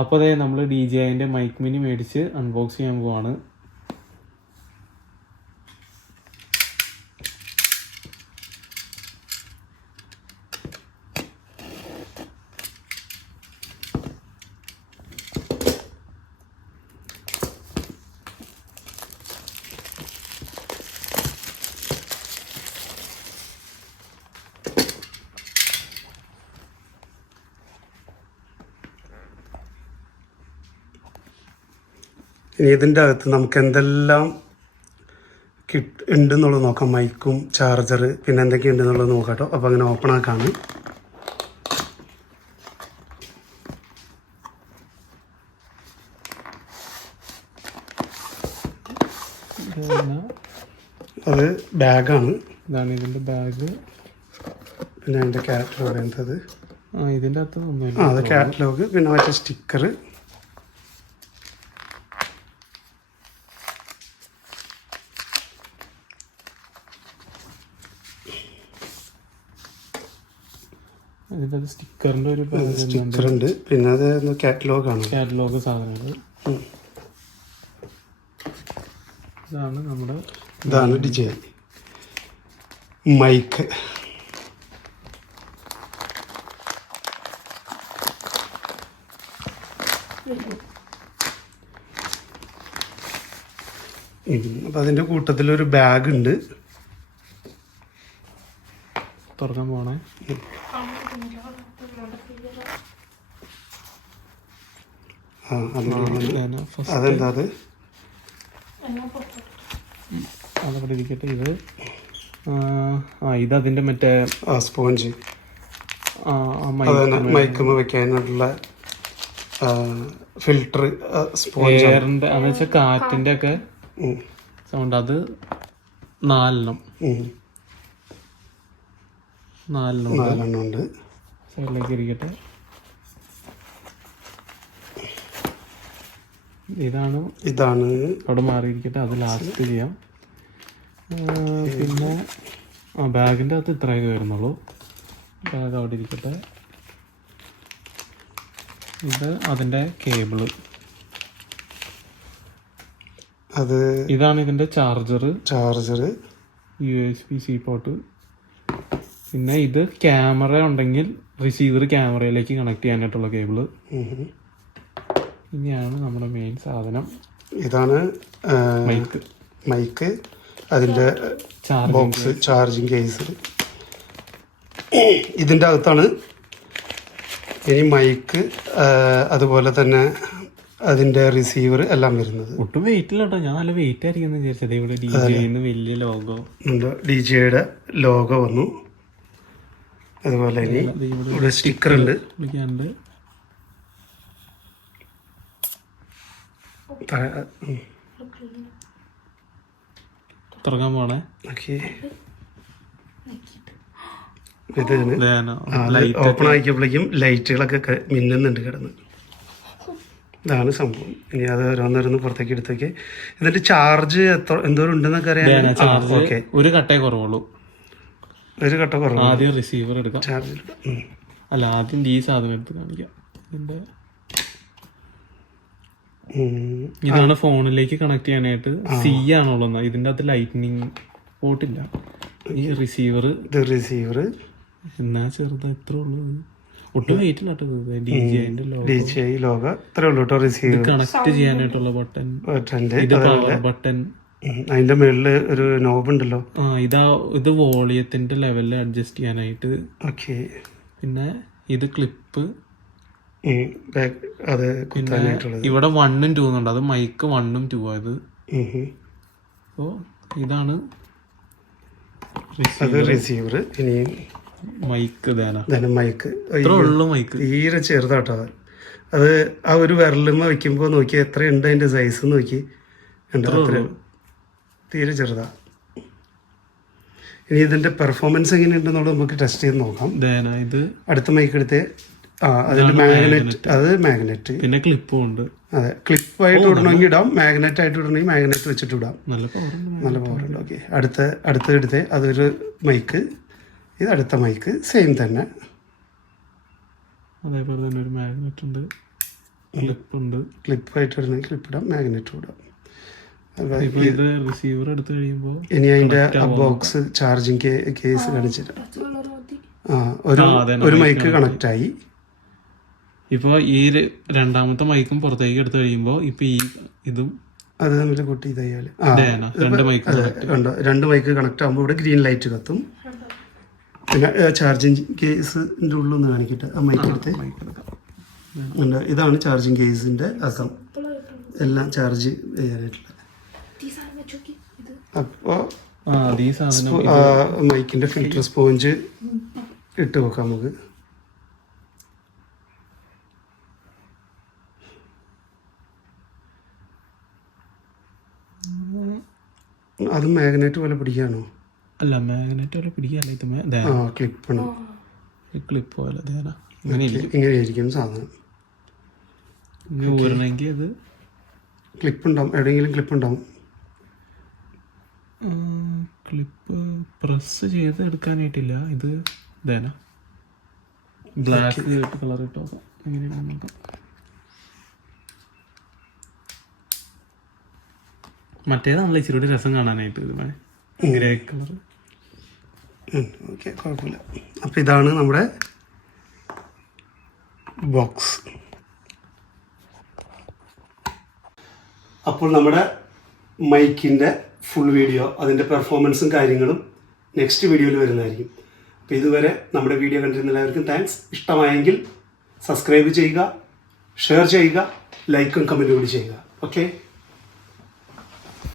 അപ്പോൾ അതെ നമ്മൾ DJIൻ്റെ മൈക്ക് മിനി മേടിച്ച് അൺബോക്സ് ചെയ്യാൻ പോവാണ്. ഇനി ഇതിൻ്റെ അകത്ത് നമുക്ക് എന്തെല്ലാം ഉണ്ടെന്നുള്ളത് നോക്കാം. മൈക്കും ചാർജർ പിന്നെ എന്തൊക്കെയുണ്ടെന്നുള്ളത് നോക്കാം കേട്ടോ. അപ്പോൾ അങ്ങനെ ഓപ്പൺ ആക്കാണ്. അത് ബാഗാണ്. ഇതാണ് ഇതിൻ്റെ ബാഗ്. പിന്നെ അതിൻ്റെ കാറ്റലോഗ് എന്തത്? ഇതിൻ്റെ അകത്ത് അത് കാറ്റലോഗ്. പിന്നെ മറ്റേ സ്റ്റിക്കർ. ഇതിൻ്റെ സ്റ്റിക്കറിൻ്റെ ഒരു സ്റ്റിക്കർ ഉണ്ട്. പിന്നെ അത് കാറ്റലോഗാണ്. കാറ്റലോഗ് സാധനങ്ങൾ. ഇതാണ് DJI മൈക്ക്. അപ്പം അതിൻ്റെ കൂട്ടത്തിലൊരു ബാഗ് ഉണ്ട്. തുറക്കാൻ പോണേ. അതെന്താ അത്? അതവിടെ ഇരിക്കട്ടെ. ഇത് അതിൻ്റെ മറ്റേ സ്പോഞ്ച് മൈക്കുമ്പോൾ വെക്കാനുള്ള ഫിൽട്ടർ സ്പോഞ്ച്. എയറിൻ്റെ എന്ന് വെച്ചാൽ കാറ്റിൻ്റെ ഒക്കെ സൗണ്ട്. അത് 4 ഉണ്ട്. സൈഡിലേക്ക് ഇരിക്കട്ടെ. ഇതാണ് അവിടെ മാറിയിരിക്കട്ടെ. അത് ലാസ്റ്റ് ചെയ്യാം. പിന്നെ ബാഗിൻ്റെ അകത്ത് ഇത്ര ഇത് വരുന്നുള്ളൂ. ബാഗ് അവിടെ ഇരിക്കട്ടെ. ഇത് അതിൻ്റെ കേബിള്. ഇതാണ് ഇതിൻ്റെ ചാർജർ. USB-C port. പിന്നെ ഇത് ക്യാമറ ഉണ്ടെങ്കിൽ റിസീവർ ക്യാമറയിലേക്ക് കണക്ട് ചെയ്യാനായിട്ടുള്ള കേബിള്. ഇനിയാണ് നമ്മുടെ മെയിൻ സാധനം. ഇതാണ് മൈക്ക്. അതിൻ്റെ ബോക്സ്, ചാർജിങ് കേസ് ഇതിൻ്റെ അകത്താണ്. ഇനി മൈക്ക്, അതുപോലെ തന്നെ അതിൻ്റെ റിസീവർ എല്ലാം വരുന്നത്. ഒട്ടും വെയിറ്റ് ഇല്ല കേട്ടോ. ഞാൻ നല്ല വെയിറ്റ് ആയിരിക്കും വിചാരിച്ചത്. ഇവിടെ DJI വലിയ ലോഗോ ഉണ്ട്. DJIയുടെ ലോഗോ വന്നു. അതുപോലെ ഇനി ഇവിടെ സ്റ്റിക്കർ ഉണ്ട്. തുറക്കാൻ പോണേ. ഓപ്പൺ ആക്കിയപ്പോഴേക്കും ലൈറ്റുകളൊക്കെ മിന്നുന്നുണ്ട് കിടന്ന്. ഇതാണ് സംഭവം. ഇനി അത് ഓരോന്നോരോന്ന് പുറത്തേക്ക് എടുത്തേക്ക്. ഇതിന്റെ ചാർജ് എന്തോരം ഉണ്ടെന്നൊക്കെ അറിയാൻ. ഓക്കെ, ഒരു കട്ടേ കുറവുള്ളൂ. ഒരു കട്ട കുറവ്. ആദ്യം റിസീവർ എടുക്കാം. ചാർജ് അല്ല, ആദ്യം ഈ സാധനം എടുത്ത് കാണിക്കാം. ഇതാണ് ഫോണിലേക്ക് കണക്ട് ചെയ്യാനായിട്ട്. C ആണുള്ളത്. ഇതിൻ്റെ അകത്ത് ലൈറ്റ്നിങ് പോർട്ടില്ല. ഈ റിസീവർ എന്നാ ചെറുതാ, എത്ര ഉള്ളത്. ഒട്ടും വെയിറ്റ് ഇല്ല കേട്ടോ. DJI ലോഗോ ഇത്രേ ഉള്ളൂ കേട്ടോ. റിസീവർ കണക്ട് ചെയ്യാനായിട്ടുള്ള ബട്ടൺ. ഇത് പവർ ബട്ടൺ. അതിന്റെ മുകളില് ഒരു നോബ് ഉണ്ടല്ലോ. ഇത് വോളിയത്തിന്റെ ലെവലിൽ അഡ്ജസ്റ്റ് ചെയ്യാനായിട്ട്. ഓക്കെ. പിന്നെ ഇത് ക്ലിപ്പ്. അത് ഇവിടെ 1 ഉം 2 ഉണ്ട്. അത് മൈക്ക് 1 ഉം 2 ആയത്. അപ്പോ ഇതാണ് റിസീവർ. ഇനി മൈക്ക്. മൈക്ക് മൈക്ക് തീരെ ചെറുതാട്ടോ. അത് ആ ഒരു വിരലുമ്മ വെക്കുമ്പോ നോക്കി എത്രയുണ്ട് അതിന്റെ സൈസ് നോക്കി. തീരെ ചെറുതാ. ഇനി ഇതിന്റെ പെർഫോമൻസ് എങ്ങനെയുണ്ടെന്നുള്ളത് നമുക്ക് ടെസ്റ്റ് ചെയ്ത് നോക്കാം. ഇത് അടുത്ത മൈക്ക് എടുത്ത് അതിന്റെ മാഗ്നറ്റ്. അത് മാഗ്നറ്റ്. പിന്നെ ക്ലിപ്പും ഉണ്ട്. അതെ, ക്ലിപ്പായിട്ട് ഇടണമെങ്കിൽ ഇടാം, മാഗ്നറ്റ് ആയിട്ട് ഇടണമെങ്കിൽ മാഗ്നറ്റ് വെച്ചിട്ട് ഇടാം. നല്ല പവർ ഉണ്ട്. ഓക്കെ. അടുത്ത് അതൊരു മൈക്ക്. ഇത് അടുത്ത മൈക്ക് സെയിം തന്നെ. അതേപോലെ തന്നെ ഒരു മാഗ്നറ്റ് ഉണ്ട്. ക്ലിപ്പ് ഉണ്ട്. ക്ലിപ്പായിട്ട് ഇടണമെങ്കിൽ ക്ലിപ്പ് ഇടാം, മാഗ്നറ്റും ഇടാം. ഇപ്പൊ ഇത് റിസീവർ എടുത്തു കഴിയുമ്പോൾ ഇനി അതിൻ്റെ ബോക്സ് ചാർജിങ് കേസ് കാണിച്ചിട്ട് ഒരു മൈക്ക് കണക്റ്റ് ആയി. ഇപ്പൊ ഈ രണ്ടാമത്തെ മൈക്കും പുറത്തേക്ക് എടുത്തു കഴിയുമ്പോൾ ഇപ്പൊ ഈ ഇതും അത് തമ്മിൽ കൂട്ടി ഇതായാല് രണ്ട് മൈക്ക് കണക്ട് ആകുമ്പോൾ ഇവിടെ ഗ്രീൻ ലൈറ്റ് കത്തും. പിന്നെ ചാർജിങ് കേസിന്റെ ഉള്ളൊന്ന് കാണിക്കട്ടെ, ആ മൈക്ക് എടുത്ത്. ഇതാണ് ചാർജിങ് കേസിന്റെ അകം, എല്ലാം ചാർജ് ചെയ്യാനായിട്ടുള്ള. അപ്പോൾ മൈക്കിന്റെ ഫിൽറ്റർ സ്പോഞ്ച് ഇട്ട് വെക്കാം നമുക്ക്. അത് മാഗ്നറ്റ് പോലെ പിടിക്കാണോ? അല്ല, മാഗ്നറ്റ് പോലെ പിടിക്കാല്ല, ഇത് ക്ലിപ്പാണ്. ക്ലിപ്പ് പോലെ ഇങ്ങനെയായിരിക്കും സാധനം. ഊരണമെങ്കിൽ അത് ക്ലിപ്പ് ഉണ്ടാവും, എവിടെയെങ്കിലും ക്ലിപ്പ് ഉണ്ടാവും. ക്ലിപ്പ് പ്രസ് ചെയ്ത് എടുക്കാനായിട്ടില്ല. ഇത് ഇതേന ബ്ലാക്ക് കളർ ഇട്ടോ എങ്ങനെയാണ് മറ്റേതാണല്ലോ ഇച്ചിരി കൂടി രസം കാണാനായിട്ട്. Grey colour. ഓക്കെ, കുഴപ്പമില്ല. അപ്പം ഇതാണ് നമ്മുടെ ബോക്സ്. അപ്പോൾ നമ്മുടെ മൈക്കിൻ്റെ ഫുൾ വീഡിയോ, അതിൻ്റെ പെർഫോമൻസും കാര്യങ്ങളും നെക്സ്റ്റ് വീഡിയോയിൽ വരുന്നതായിരിക്കും. അപ്പോൾ ഇതുവരെ നമ്മുടെ വീഡിയോ കണ്ടിരുന്ന എല്ലാവർക്കും താങ്ക്സ്. ഇഷ്ടമായെങ്കിൽ സബ്സ്ക്രൈബ് ചെയ്യുക, ഷെയർ ചെയ്യുക, ലൈക്കും കമൻറ്റും കൂടി ചെയ്യുക. ഓക്കെ.